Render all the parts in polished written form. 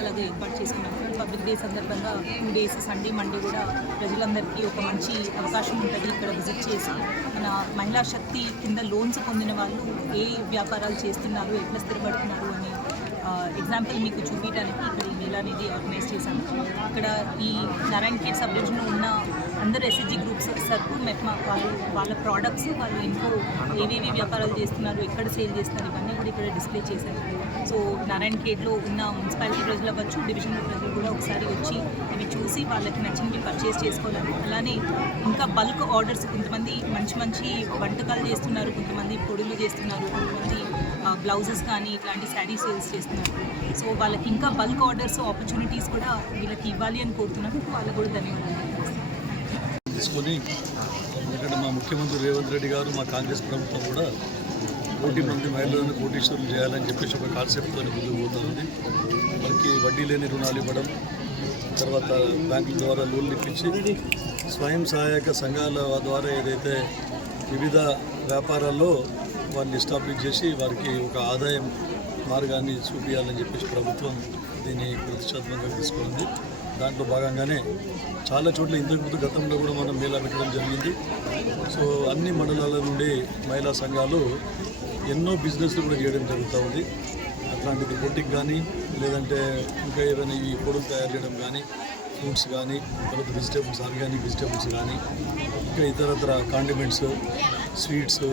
అలాగే ఏర్పాటు చేసుకున్నాం. పబ్లిక్ డే సందర్భంగా 2 days సండే మండే కూడా ప్రజలందరికీ ఒక మంచి అవకాశం ఉంటుంది. ఇక్కడ విజిట్ చేసి మన మహిళా శక్తి కింద లోన్స్ పొందిన వాళ్ళు ఏ వ్యాపారాలు చేస్తున్నారు, ఎట్లా స్థిరపడుతున్నారు అని ఎగ్జాంపుల్ మీకు చూపించడానికి ఇక్కడ ఈ మేళా అనేది ఆర్గనైజ్ చేశాము. ఇక్కడ ఈ నారాయణఖేడ్ సబ్ డివిజన్లో ఉన్న అందరు ఎస్హెచ్జి గ్రూప్స్ సర్పు మెప్మా వాళ్ళ ప్రోడక్ట్స్ వాళ్ళు ఇంకో ఏవేవి వ్యాపారాలు చేస్తున్నారు, ఎక్కడ సేల్ చేస్తున్నారు ఇవన్నీ కూడా ఇక్కడ డిస్ప్లే చేశారు. సో నారాయణఖేడ్లో ఉన్న మున్సిపాలిటీ ప్రజలు అవ్వచ్చు, డివిజన్ ప్రజలు కూడా ఒకసారి వచ్చి ఇవి చూసి వాళ్ళకి నచ్చినవి పర్చేస్ చేసుకోవాలని, అలానే ఇంకా బల్క్ ఆర్డర్స్ కొంతమంది మంచి మంచి వంటకాలు చేస్తున్నారు, కొంతమంది పొడులు చేస్తున్నారు, కొంతమంది బ్లౌజెస్ కానీ ఇట్లాంటి శారీ సేల్స్ చేస్తున్నారు. సో వాళ్ళకి ఇంకా బల్క్ ఆర్డర్స్ ఆపర్చునిటీస్ కూడా వీళ్ళకి ఇవ్వాలి అని కోరుతున్నాను. వాళ్ళకు కూడా ధన్యవాదాలు తీసుకొని ఇక్కడ మా ముఖ్యమంత్రి రేవంత్ రెడ్డి గారు, మా కాంగ్రెస్ ప్రభుత్వం కూడా 1 మంది మహిళలను కోటీశ్వరులు చేయాలని చెప్పేసి ఒక కాన్సెప్ట్తో ముందుకు పోతుంది. మనకి వడ్డీ లేని రుణాలు ఇవ్వడం, తర్వాత బ్యాంకుల ద్వారా లోన్లు ఇప్పించి స్వయం సహాయక సంఘాల ద్వారా ఏదైతే వివిధ వ్యాపారాల్లో వారిని ఎస్టాబ్లిష్ చేసి వారికి ఒక ఆదాయం మార్గాన్ని చూపించాలని చెప్పేసి ప్రభుత్వం దీన్ని ప్రతిష్టాత్మకంగా తీసుకుంది. దాంట్లో భాగంగానే చాలా చోట్ల ఇంతకుముందు గతంలో కూడా మనం మేళా పెట్టడం జరిగింది. సో అన్ని మండలాల నుండి మహిళా సంఘాలు ఎన్నో బిజినెస్లు కూడా చేయడం జరుగుతూ ఉంది. అట్లాంటిది బొటిక్ కానీ, లేదంటే ఇంకా ఏదైనా ఈ పొడులు తయారు చేయడం కానీ, ఫ్రూట్స్ కానీ, తర్వాత వెజిటేబుల్స్, ఆర్గానిక్ వెజిటేబుల్స్ కానీ, ఇంకా ఇతరత్ర కాండిమెంట్స్, స్వీట్స్,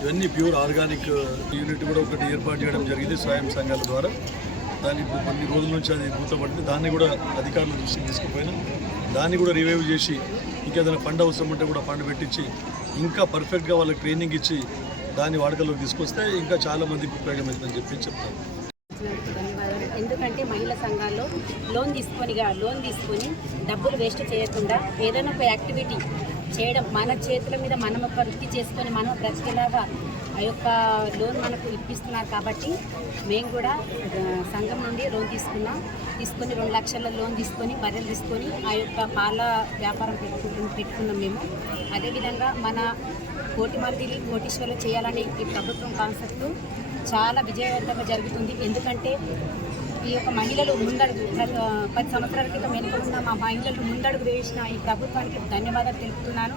ఇవన్నీ ప్యూర్ ఆర్గానిక్ యూనిట్ కూడా ఒకటి ఏర్పాటు చేయడం జరిగింది స్వయం సంఘాల ద్వారా. దాన్ని కొన్ని రోజుల నుంచి అది పూర్తపడింది. దాన్ని కూడా అధికారుల దృష్టికి తీసుకుపోయినా దాన్ని కూడా రివైవ్ చేసి ఇంకేదైనా ఫండ్ అవసరం ఉంటే కూడా ఫండ్ పెట్టించి ఇంకా పర్ఫెక్ట్గా వాళ్ళకి ట్రైనింగ్ ఇచ్చి దాన్ని వాడకలోకి తీసుకొస్తే ఇంకా చాలామందికి ఉపయోగమవుతుందని చెప్పి చెప్తాను. ఎందుకంటే మహిళా సంఘాల్లో లోన్ తీసుకొని డబ్బులు వేస్ట్ చేయకుండా ఏదైనా ఒక యాక్టివిటీ చేయడం, మన చేతుల మీద మనం ఒక వృత్తి చేసుకొని మనం బ్రతికేలాగా ఆ యొక్క లోన్ మనకు ఇప్పిస్తున్నారు. కాబట్టి మేము కూడా సంఘం నుండి లోన్ తీసుకొని 2 లక్షల లోన్ తీసుకొని బర్రెలు తీసుకొని ఆ యొక్క పాల వ్యాపారం పెట్టుకున్నాం మేము. అదేవిధంగా మన కోటీశ్వరులు చేయాలని ఈ ప్రభుత్వం కాన్సెప్ట్ చాలా విజయవంతంగా జరుగుతుంది. ఎందుకంటే ఈ యొక్క మహిళలు 10 సంవత్సరాల క్రితం వెనుక ఉన్న మా మహిళలు ముందడుగు వేసిన ఈ ప్రభుత్వానికి ధన్యవాదాలు తెలుపుతున్నాను.